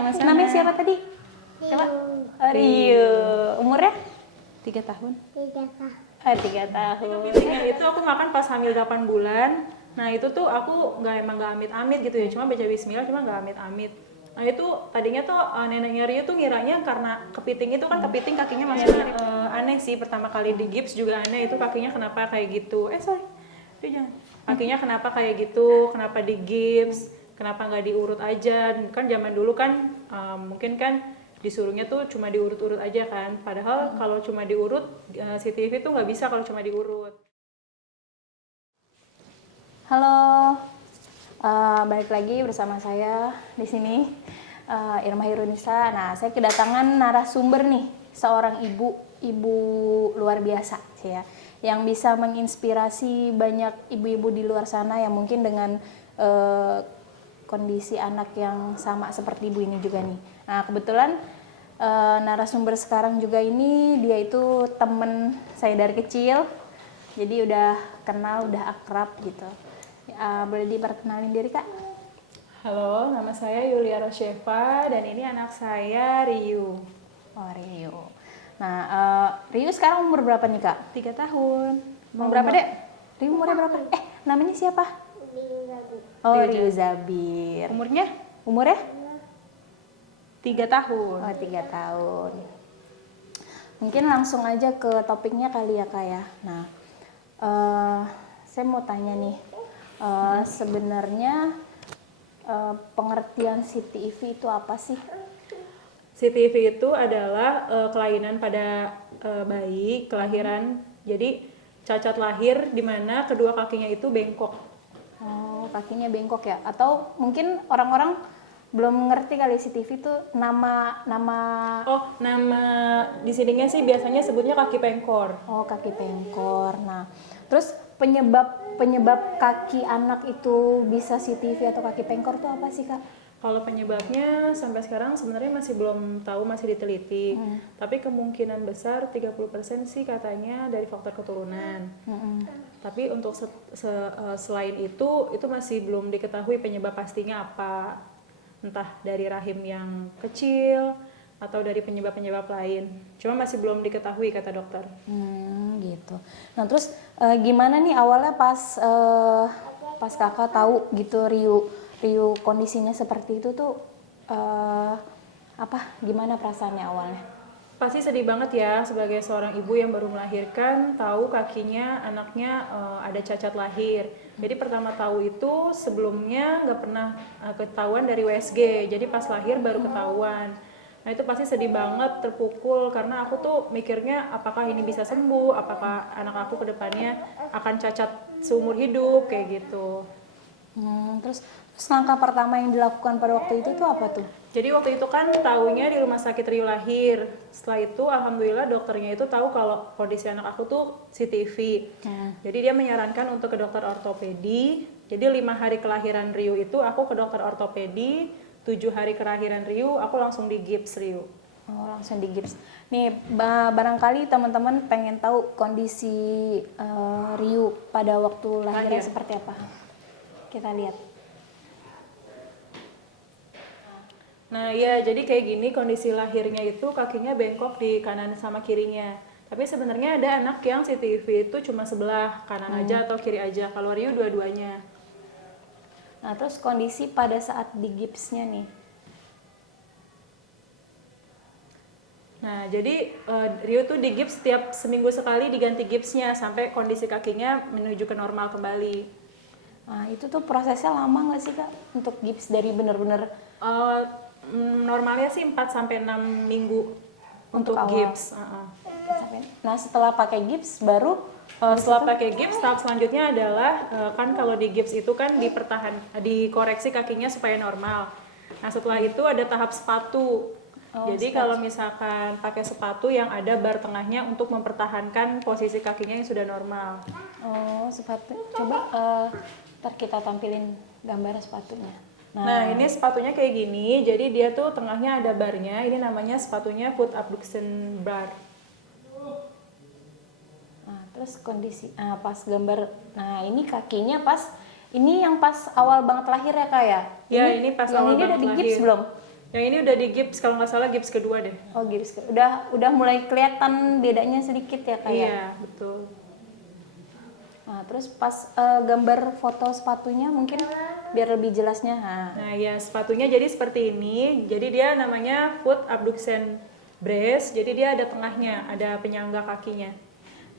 Sama-sama. Namanya siapa tadi? Coba. Rio. Umurnya? 3 tahun. 3 tahun. Kepitingnya itu aku makan pas hamil 8 bulan. Nah itu tuh aku emang nggak amit-amit gitu ya, cuma baca bismillah, cuma nggak amit-amit. Nah itu tadinya tuh neneknya Rio tuh ngiranya karena kepiting itu kan kepiting kakinya masih aneh sih, pertama kali di gips juga aneh, itu kakinya kenapa kayak gitu. Sorry, itu jangan. Kakinya kenapa kayak gitu, kenapa di gips, kenapa nggak diurut aja. Kan zaman dulu kan mungkin kan disuruhnya tuh cuma diurut-urut aja kan, padahal kalau cuma diurut CTV tuh nggak bisa kalau cuma diurut. Halo, balik lagi bersama saya di sini, Irma Hirunisa. Nah, saya kedatangan narasumber nih, seorang ibu luar biasa sih ya, yang bisa menginspirasi banyak ibu-ibu di luar sana yang mungkin dengan kondisi anak yang sama seperti ibu ini juga nih. Nah, kebetulan narasumber sekarang juga ini dia itu temen saya dari kecil, jadi udah kenal, udah akrab gitu. Boleh diperkenalin diri, Kak? Halo, nama saya Yulia Rosheva dan ini anak saya Riu. Oh, Rio. Nah, Rio sekarang umur berapa nih, Kak? 3 tahun. Umur berapa, Dek? Rio umurnya berapa? Namanya siapa? Oh, Rio Zabir. Umurnya? 3 tahun. Oh, 3 tahun. Mungkin langsung aja ke topiknya kali ya, Kak ya. Nah, saya mau tanya nih, sebenarnya pengertian CTV itu apa sih? CTV itu adalah kelainan pada bayi, kelahiran. Jadi cacat lahir di mana kedua kakinya itu bengkok. Oh, kakinya bengkok ya? Atau mungkin orang-orang belum ngerti kali CTV itu nama. Oh, nama di sininya sih biasanya sebutnya kaki pengkor. Oh, kaki pengkor. Nah, terus penyebab kaki anak itu bisa CTV atau kaki pengkor itu apa sih, Kak? Kalau penyebabnya sampai sekarang sebenarnya masih belum tahu, masih diteliti. Tapi kemungkinan besar 30% sih katanya dari faktor keturunan. Tapi untuk selain itu masih belum diketahui penyebab pastinya apa. Entah dari rahim yang kecil atau dari penyebab-penyebab lain. Cuma masih belum diketahui kata dokter. Gitu. Nah, terus gimana nih awalnya pas kakak tahu gitu Rio kondisinya seperti itu tuh gimana perasaannya awalnya? Pasti sedih banget ya sebagai seorang ibu yang baru melahirkan, tahu kakinya anaknya ada cacat lahir. Jadi pertama tahu itu sebelumnya nggak pernah ketahuan dari USG, jadi pas lahir baru ketahuan. Nah itu pasti sedih banget, terpukul, karena aku tuh mikirnya apakah ini bisa sembuh, apakah anak aku kedepannya akan cacat seumur hidup, kayak gitu. Terus langkah pertama yang dilakukan pada waktu itu tuh apa tuh? Jadi waktu itu kan tahunya di rumah sakit Rio lahir. Setelah itu alhamdulillah dokternya itu tahu kalau kondisi anak aku tuh CTV. Jadi dia menyarankan untuk ke dokter ortopedi. Jadi 5 hari kelahiran Rio itu aku ke dokter ortopedi. 7 hari kelahiran Rio aku langsung di gips Rio. Oh, langsung di gips. Nih barangkali teman-teman pengen tahu kondisi Rio pada waktu lahirnya seperti apa. Kita lihat. Nah ya jadi kayak gini kondisi lahirnya itu kakinya bengkok di kanan sama kirinya. Tapi sebenarnya ada anak yang CTV itu cuma sebelah kanan aja atau kiri aja. Kalau Rio dua-duanya. Nah terus kondisi pada saat di gipsnya nih. Nah jadi Rio tuh di gips setiap seminggu sekali diganti gipsnya sampai kondisi kakinya menuju ke normal kembali. Nah itu tuh prosesnya lama nggak sih, Kak, untuk gips dari bener-bener? Normalnya sih 4-6 minggu untuk gips. Nah setelah pakai gips baru setelah pakai gips tahap selanjutnya adalah kan kalau di gips itu kan dikoreksi kakinya supaya normal. Nah setelah itu ada tahap sepatu. Jadi kalau misalkan pakai sepatu yang ada bar tengahnya untuk mempertahankan posisi kakinya yang sudah normal. Oh, sepatu. Coba ntar kita tampilin gambar sepatunya. Nah ini sepatunya kayak gini, jadi dia tuh tengahnya ada barnya, ini namanya sepatunya foot abduction bar. Nah terus kondisi, pas gambar, nah ini kakinya pas, ini yang pas awal banget lahir ya, Kak ya? Ya ini pas awal banget lahir. Yang ini udah di gips belum? Yang ini udah di gips, kalau nggak salah gips kedua deh. Oh gips. Udah mulai kelihatan bedanya sedikit ya kayak. Iya, betul. Nah, terus pas gambar foto sepatunya mungkin biar lebih jelasnya. Nah ya, sepatunya jadi seperti ini. Jadi dia namanya foot abduction brace. Jadi dia ada tengahnya, ada penyangga kakinya.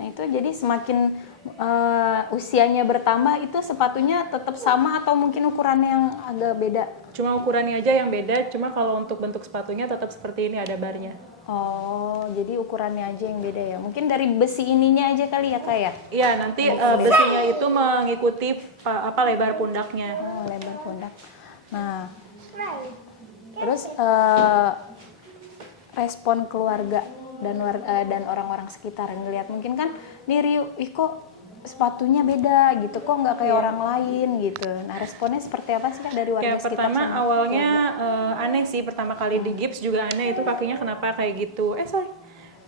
Nah itu jadi semakin usianya bertambah itu sepatunya tetap sama atau mungkin ukurannya yang agak beda? Cuma ukurannya aja yang beda, cuma kalau untuk bentuk sepatunya tetap seperti ini, ada barnya. Oh, jadi ukurannya aja yang beda ya? Mungkin dari besi ininya aja kali ya Kak ya? Iya, nanti besinya itu mengikuti lebar pundaknya. Oh, lebar pundak. Nah, terus respon keluarga dan orang-orang sekitar ngelihat mungkin kan nih Rio, ih kok sepatunya beda gitu, kok nggak kayak orang lain gitu. Nah responnya seperti apa sih Kak dari warga Kayak sekitar? pertama awalnya aneh sih, pertama kali di gips juga aneh, itu kakinya kenapa kayak gitu. Dia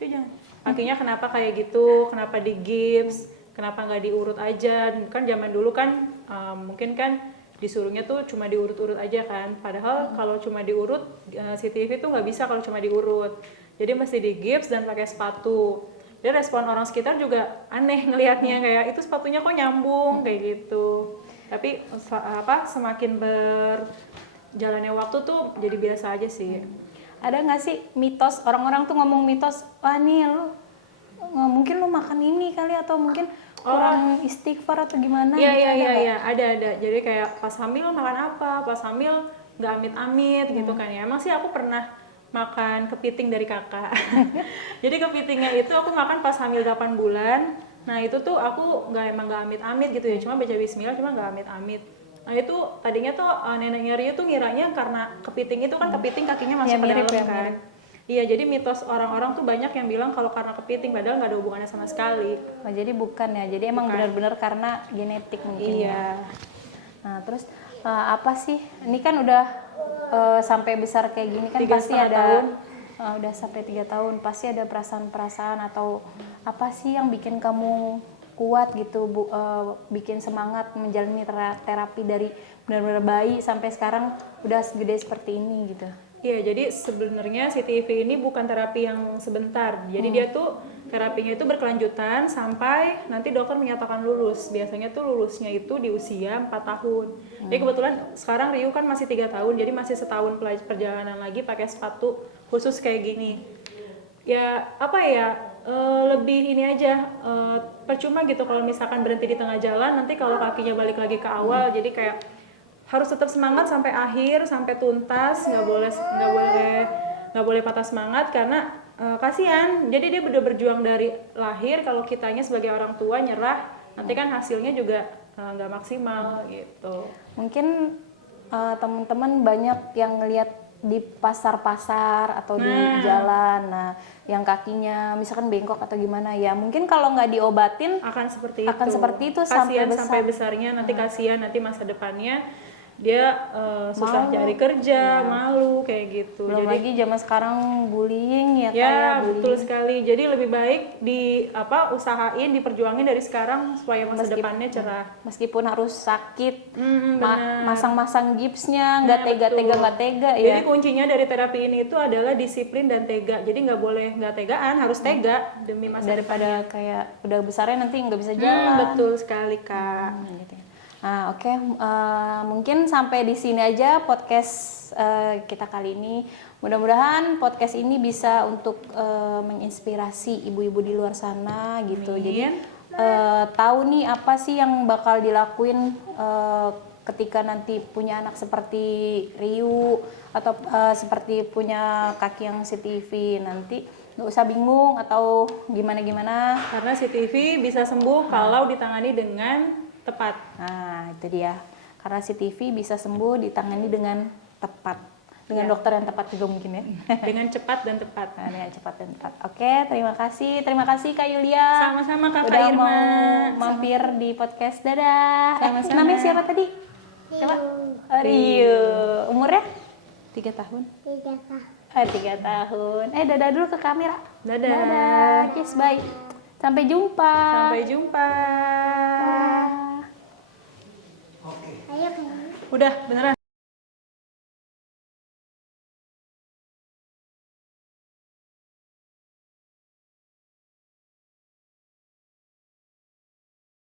jangan. Kakinya kenapa kayak gitu, kenapa di gips, kenapa nggak diurut aja. Kan zaman dulu kan mungkin kan disuruhnya tuh cuma diurut-urut aja kan. Padahal kalau cuma diurut, CCTV tuh nggak bisa kalau cuma diurut. Jadi mesti di gips dan pakai sepatu. Dan respon orang sekitar juga aneh ngelihatnya, kayak itu sepatunya kok nyambung kayak gitu. Tapi semakin berjalannya waktu tuh jadi biasa aja sih. Ada nggak sih mitos, orang-orang tuh ngomong mitos, wah nih lu mungkin lu makan ini kali atau mungkin kurang istighfar atau gimana? Iya, ada. Jadi kayak pas hamil makan apa, pas hamil nggak amit-amit gitu kan ya. Emang sih aku pernah makan kepiting dari kakak. Jadi kepitingnya itu aku makan pas hamil 8 bulan. Nah itu tuh aku nggak amit-amit gitu ya, cuma baca bismillah, cuma nggak amit-amit. Nah itu tadinya tuh neneknya Rio tuh ngiranya karena kepiting itu kan kepiting kakinya masuk ke dalam kan. Iya, jadi mitos orang-orang tuh banyak yang bilang kalau karena kepiting, padahal nggak ada hubungannya sama sekali. Oh, jadi bukan ya, jadi emang benar-benar karena genetik mungkin. Iya. Nah terus apa sih, ini kan udah sampai besar kayak gini kan 3,5 pasti ada tahun. Udah sampai 3 tahun, pasti ada perasaan-perasaan atau apa sih yang bikin kamu kuat gitu, bikin semangat menjalani terapi dari benar-benar bayi sampai sekarang udah segede seperti ini gitu. Iya, jadi sebenarnya CTV ini bukan terapi yang sebentar. Jadi dia tuh terapinya itu berkelanjutan sampai nanti dokter menyatakan lulus. Biasanya tuh lulusnya itu di usia 4 tahun. Jadi kebetulan sekarang Rio kan masih 3 tahun, jadi masih setahun perjalanan lagi pakai sepatu khusus kayak gini. Ya lebih ini aja, percuma gitu kalau misalkan berhenti di tengah jalan, nanti kalau kakinya balik lagi ke awal, jadi kayak harus tetap semangat sampai akhir, sampai tuntas, nggak boleh patah semangat karena kasihan. Jadi dia udah berjuang dari lahir, kalau kitanya sebagai orang tua nyerah, nanti kan hasilnya juga nggak maksimal gitu. Mungkin teman-teman banyak yang ngelihat di pasar-pasar atau di jalan, nah yang kakinya misalkan bengkok atau gimana ya, mungkin kalau nggak diobatin akan seperti itu sampai besarnya, nanti kasihan, nanti masa depannya dia susah cari kerja, malu kayak gitu. Belum jadi lagi zaman sekarang bullying ya ya kayak betul sekali. Jadi lebih baik usahain, diperjuangin dari sekarang supaya masa depannya cerah. Meskipun harus sakit, Benar. masang-masang gipsnya, nggak tega Jadi ya. kuncinya dari terapi ini itu adalah disiplin dan tega. Jadi nggak boleh nggak tegaan, harus tega demi masa Daripada kayak udah besarnya nanti nggak bisa jalan. Betul sekali Kak. Gitu ya. Nah, oke. Mungkin sampai di sini aja podcast kita kali ini. Mudah-mudahan podcast ini bisa untuk menginspirasi ibu-ibu di luar sana gitu. Amin. Jadi tahu nih apa sih yang bakal dilakuin ketika nanti punya anak seperti Riu atau seperti punya kaki yang CTV, nanti nggak usah bingung atau gimana-gimana. Karena CTV bisa sembuh kalau ditangani dengan tepat. Nah, itu dia. Karena CTV bisa sembuh ditangani dengan tepat. Dengan dokter yang tepat juga mungkin ya. Dengan cepat dan tepat. Nah, dengan cepat dan tepat. Oke, terima kasih. Terima kasih Kak Yulia. Sama-sama Kakak udah Irma. Mau mampir di podcast. Dadah. Sama-sama. Namanya siapa tadi? Siapa? Rio. Umurnya? 3 tahun. 3 tahun. Dadah dulu ke kamera. Dadah. Dadah. Kiss, bye. Sampai jumpa. Sampai jumpa. Dah. Udah, beneran.